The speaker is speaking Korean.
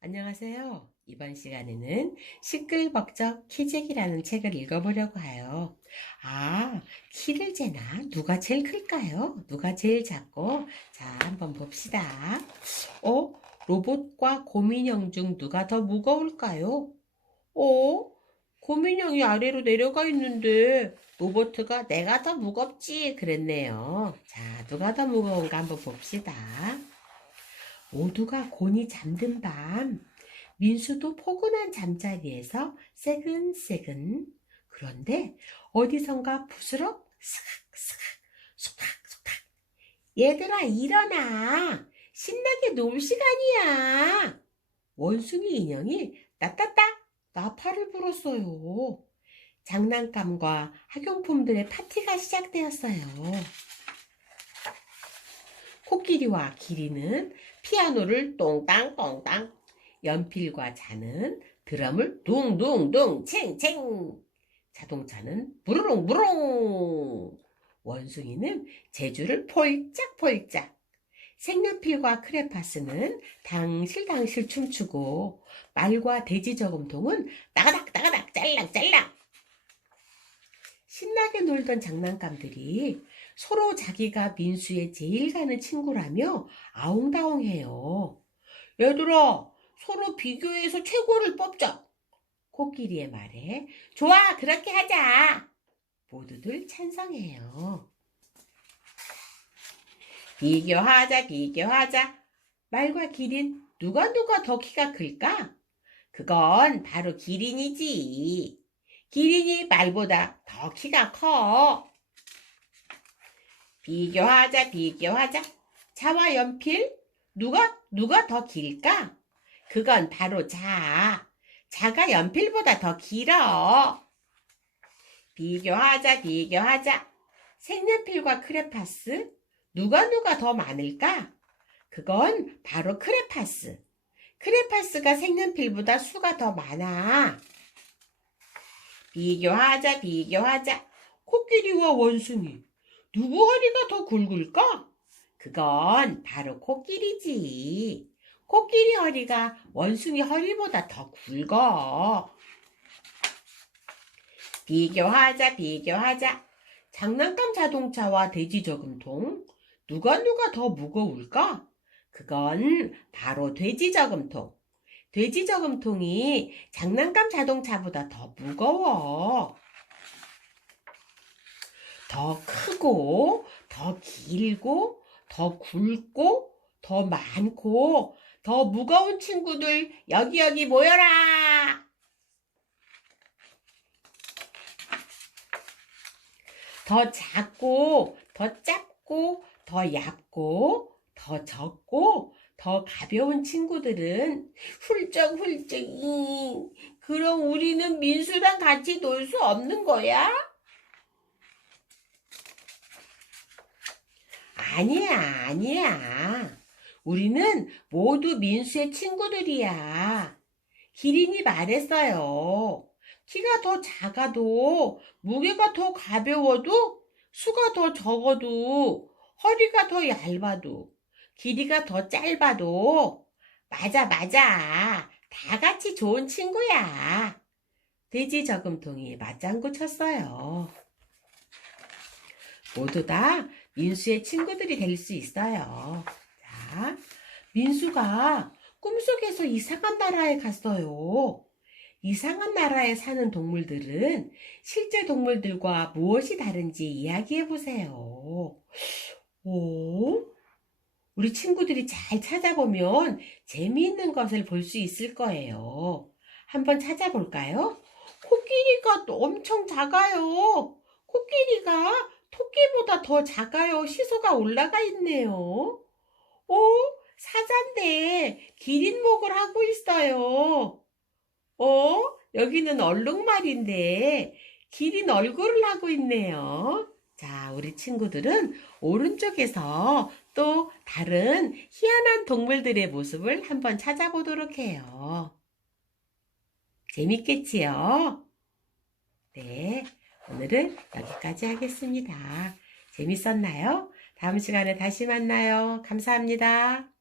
안녕하세요. 이번 시간에는 시끌벅적 키재기라는 책을 읽어보려고 해요. 아, 키를 재나? 누가 제일 클까요? 누가 제일 작고? 자, 한번 봅시다. 어? 로봇과 곰인형 중 누가 더 무거울까요? 어? 곰인형이 아래로 내려가 있는데 로봇가 내가 더 무겁지 그랬네요. 자, 누가 더 무거운가 한번 봅시다. 모두가 곤히 잠든 밤, 민수도 포근한 잠자리에서 새근새근. 그런데 어디선가 부스럭 스각스각 쑥닥쑥닥. 얘들아 일어나. 신나게 놀 시간이야. 원숭이 인형이 따따따 나팔을 불었어요. 장난감과 학용품들의 파티가 시작되었어요. 코끼리와 기리는 피아노를 똥땅똥땅, 연필과 자는 드럼을 둥둥둥 챙챙, 자동차는 부르릉 부릉, 원숭이는 제주를 폴짝폴짝, 색연필과 크레파스는 당실당실 춤추고 말과 돼지 저금통은 따가닥 따가닥 짤랑 짤랑. 신나게 놀던 장난감들이 서로 자기가 민수의 제일 가는 친구라며 아웅다웅해요. 얘들아, 서로 비교해서 최고를 뽑자. 코끼리의 말에 좋아, 그렇게 하자. 모두들 찬성해요. 비교하자, 비교하자. 말과 기린 누가 누가 더 키가 클까? 그건 바로 기린이지. 기린이 말보다 더 키가 커. 비교하자, 비교하자. 자와 연필? 누가, 누가 더 길까? 그건 바로 자. 자가 연필보다 더 길어. 비교하자, 비교하자. 색연필과 크레파스? 누가 누가 더 많을까? 그건 바로 크레파스. 크레파스가 색연필보다 수가 더 많아. 비교하자, 비교하자. 코끼리와 원숭이. 누구 허리가 더 굵을까? 그건 바로 코끼리지. 코끼리 허리가 원숭이 허리보다 더 굵어. 비교하자, 비교하자. 장난감 자동차와 돼지 저금통. 누가 누가 더 무거울까? 그건 바로 돼지 저금통. 돼지 저금통이 장난감 자동차보다 더 무거워. 더 크고, 더 길고, 더 굵고, 더 많고, 더 무거운 친구들 여기 여기 모여라! 더 작고, 더 작고, 더 얇고, 더 적고, 더 가벼운 친구들은 훌쩍훌쩍, 잉. 그럼 우리는 민수랑 같이 놀 수 없는 거야? 아니야, 아니야. 우리는 모두 민수의 친구들이야. 기린이 말했어요. 키가 더 작아도, 무게가 더 가벼워도, 수가 더 적어도, 허리가 더 얇아도, 길이가 더 짧아도, 맞아, 맞아. 다 같이 좋은 친구야. 돼지 저금통이 맞장구 쳤어요. 모두 다 민수의 친구들이 될 수 있어요. 자, 민수가 꿈속에서 이상한 나라에 갔어요. 이상한 나라에 사는 동물들은 실제 동물들과 무엇이 다른지 이야기해 보세요. 오? 우리 친구들이 잘 찾아보면 재미있는 것을 볼 수 있을 거예요. 한번 찾아볼까요? 코끼리가 또 엄청 작아요. 코끼리가 토끼보다 더 작아요. 시소가 올라가 있네요. 오, 사자인데 기린목을 하고 있어요. 어, 여기는 얼룩말인데 기린 얼굴을 하고 있네요. 자, 우리 친구들은 오른쪽에서 또 다른 희한한 동물들의 모습을 한번 찾아보도록 해요. 재밌겠지요? 네, 오늘은 여기까지 하겠습니다. 재밌었나요? 다음 시간에 다시 만나요. 감사합니다.